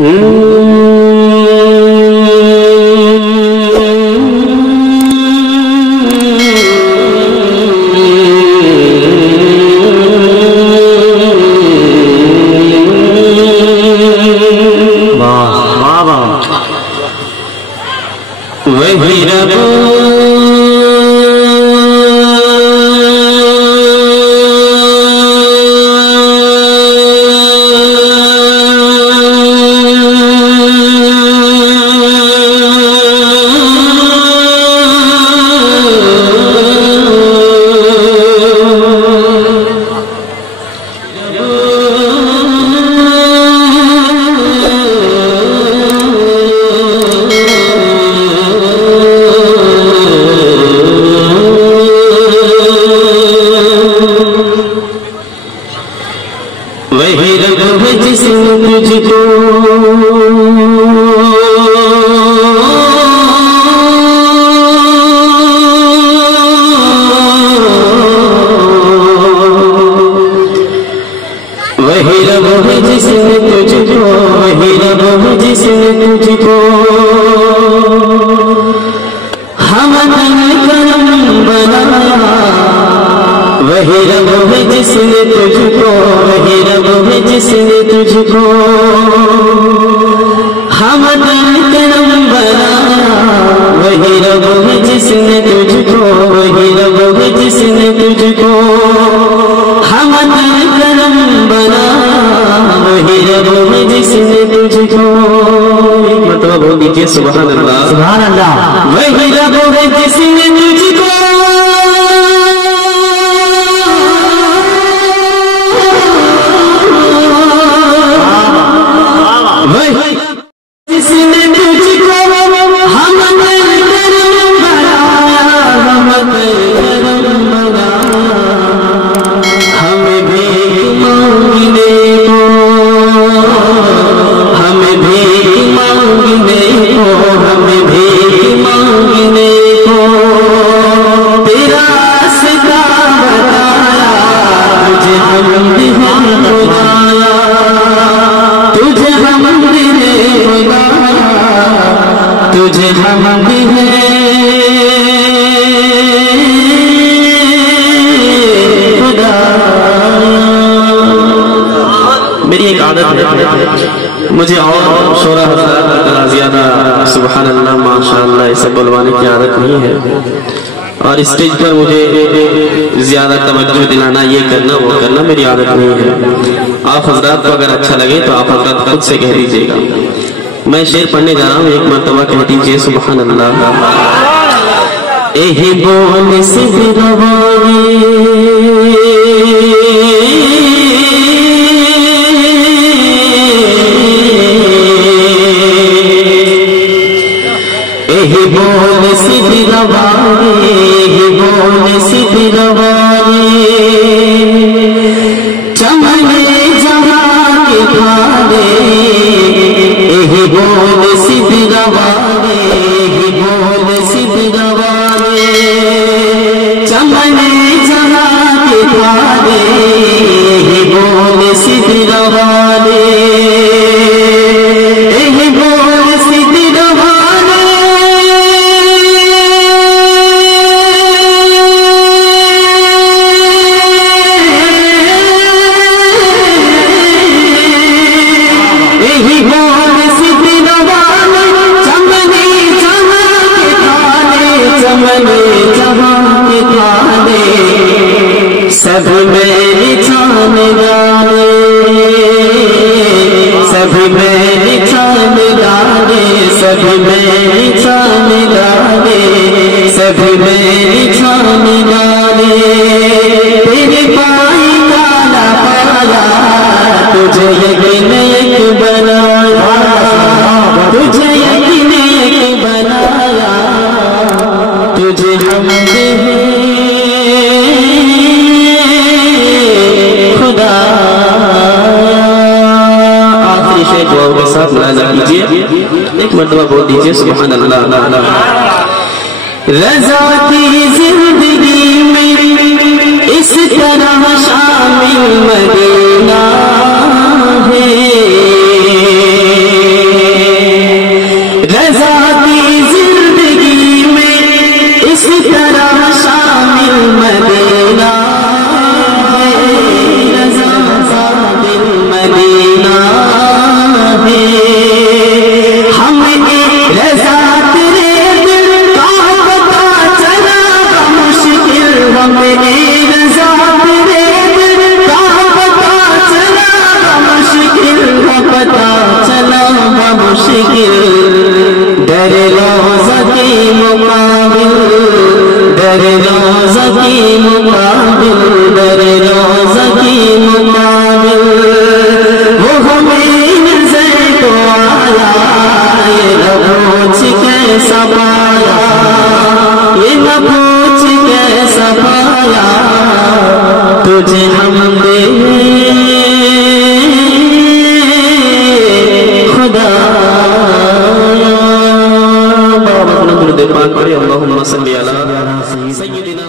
वही रब वही रब है जिसने तुझको वही रब है जिसने तुझको वही रब है जिसने तुझको हम करम बनाया वही रब है जिसने तुझको वही रब है जिसने तुझको हम करम बनाया वही रब है जिसने तुझको वही रब है जिसने तुझको हम करम बनाया वही रब है जिसने तुझको। मतलब बोल दीजिए सुभान अल्लाह सुभान अल्लाह। वही रब है जिसने तुझको जिसने तुझको हम करम बनाया हमें भी मांगने को हमें भी मांगने को हमें भी मांगने को तेरा रास्ता बताया तुझे हम खुदाया तुझे हम तुझे हम भी है खुदा। मेरी एक आदत है मुझे और शोरा ज्यादा सुभान अल्लाह माशाअल्लाह ऐसे बुलवाने की आदत नहीं है और स्टेज पर मुझे ज्यादा तवज्जो दिलाना ये करना वो करना मेरी आदत नहीं है। आप हजरात को अगर अच्छा लगे तो आप हजरात खुद से कह दीजिएगा। मैं शेर पढ़ने जा रहा हूँ एक मर्तबा कह दीजिए सुभान अल्लाह। एही बोल से बिरवानी एही बोल से बिरवानी एही बोल से बिरवानी चमने जहाँ के खाने एही बोल सिद्ध गवाने एही बोल सिद्ध गवाने चमने जहाँ के खाने एही बोल सिद्ध गवाने एही बोल सिद्ध गवाने एही बोल सिद्ध गवाने चमने जहाँ के खाने चमने जहाँ के खाने सब मेरी छान गाने सब मेरी छान गाने सब मेरी छान गाने सब मेरी छान गाने तेरे पाई काला पाया तुझे यकीन एक बनाया तुझे यकीन एक बनाया तुझे हम खुदा। आखिरी शेर दुआओं के साथ मुलाज़ा कीजिए एक मर्तबा बोल दीजिए सुभान अल्लाह। रज़ा की जिंदगी में इस तरह शामिल मदीना है मुश्किल दर रोज़ा के मुकाबिल, दर रोज़ा के मुकाबिल, दर रोज़ा के मुकाबिल वो हमें नज़र तो आया, ये न पूछ कैसा पाया, ये न पूछ कैसा पाया, तुझे हम दे खुदा। बाबा अपना दुरूद पाक पढ़े, अल्लाहुम्मा सल्ली अला सय्यिदिना।